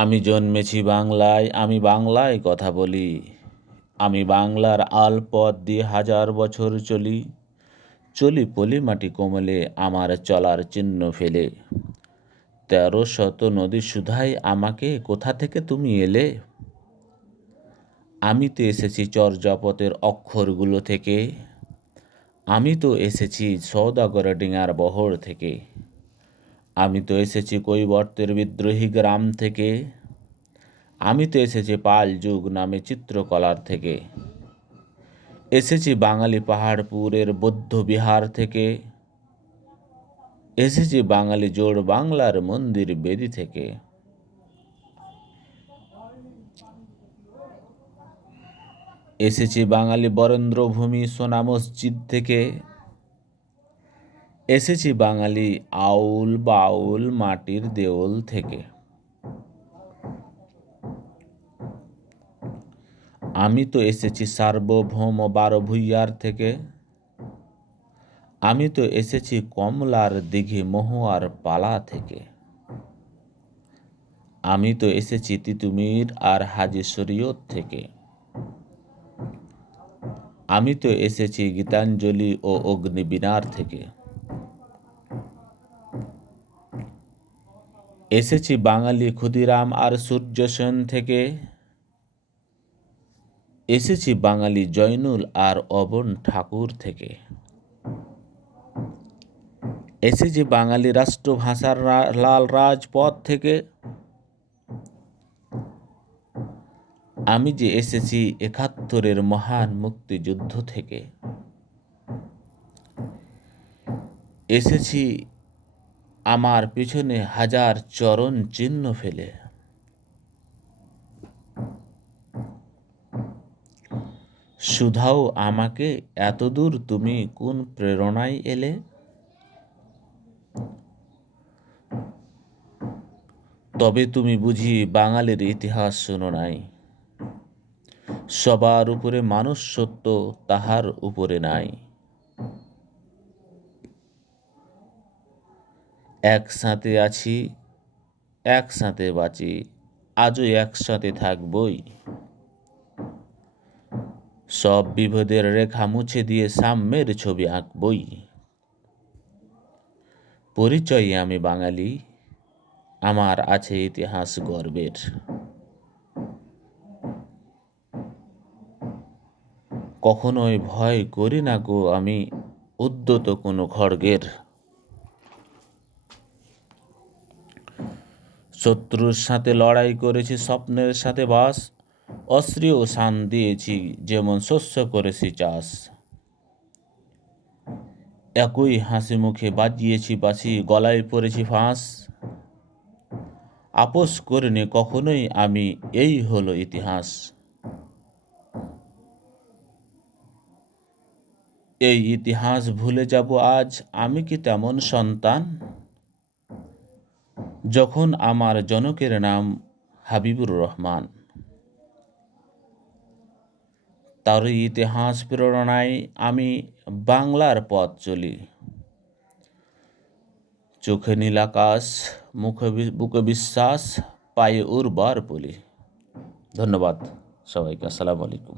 আমি জন্মেছি বাংলায়, আমি বাংলায় কথা বলি। আমি বাংলার আলপথ দিয়ে হাজার বছর চলি। চলি পলি মাটি কোমলে আমার চলার চিহ্ন ফেলে। ১৩০০ নদী সুধাই আমাকে কোথা থেকে তুমি এলে। আমি তো এসেছি চর্যাপদের অক্ষরগুলো থেকে। আমি তো এসেছি সওদাগর ডিঙার বহর থেকে। আমি তো এসেছি কৈবর্তের বিদ্রোহী গ্রাম থেকে। আমি তো এসেছি পাল যুগ নামে চিত্রকলার থেকে। এসেছি বাঙালি পাহাড়পুরের বৌদ্ধ বিহার থেকে। এসেছি বাঙালি জোড় বাংলার মন্দির বেদি থেকে। এসেছি বাঙালি বরেন্দ্রভূমি সোনা মসজিদ থেকে। এসেছি বাঙালি আউল বাউল মাটির দেওল থেকে। আমি তো এসেছি সার্বভৌম ১২ ভূঁইয়ার থেকে। আমি তো এসেছি কমলার দিঘি মহুয়ার পালা থেকে। আমি তো এসেছি তিতুমির আর হাজি শরীয়ত থেকে। আমি তো এসেছি গীতাঞ্জলি ও অগ্নিবীণার থেকে। এসেছি বাঙালি ক্ষুদিরাম আর সূর্য সেন থেকে। এসেছি বাঙালি জয়নুল আর অবন ঠাকুর থেকে। এসেছি বাঙালি রাষ্ট্রভাষার লাল রাজপথ থেকে। আমি যে এসেছি ৭১-এর মহান মুক্তিযুদ্ধ থেকে। এসেছি আমার পিছনে হাজার চরণ চিহ্ন ফেলে। শুধাও আমাকে এতদূর তুমি কোন প্রেরণায় এলে। তবে তুমি বুঝি বাঙালির ইতিহাস শোনো নাই। সবার উপরে মানুষ সত্য, তাহার উপরে নাই। একসাথে আছি, একসাথে বাঁচি, আজও একসাথে থাকবই। সব বিভেদের রেখা মুছে দিয়ে সাম্যের ছবি আঁকবই। পরিচয়ে আমি বাঙালি, আমার আছে ইতিহাস গর্বের। কখনোই ভয় করি না গো আমি উদ্যত কোনো খড়গের। শত্রুর সাথে লড়াই করেছি, স্বপ্নের সাথে বাস। অস্ত্রেও শান দিয়েছি, যেমন শস্য করেছি চাষ। একই হাসি মুখে বাজিয়েছি বাঁশি, গলায় পড়েছি ফাঁস। আপোষ করিনি কখনোই আমি, এই হলো ইতিহাস। এই ইতিহাস ভুলে যাব আজ আমি কি তেমন সন্তান। যখন আমার জনকের নাম হাবিবুর রহমান। তার ইতিহাস প্রেরণায় আমি বাংলার পথ চলি। চোখে নীল আকাশ, বুকে বিশ্বাস, পায়ে উর্বর বলি। ধন্যবাদ সবাইকে। আসসালামু আলাইকুম।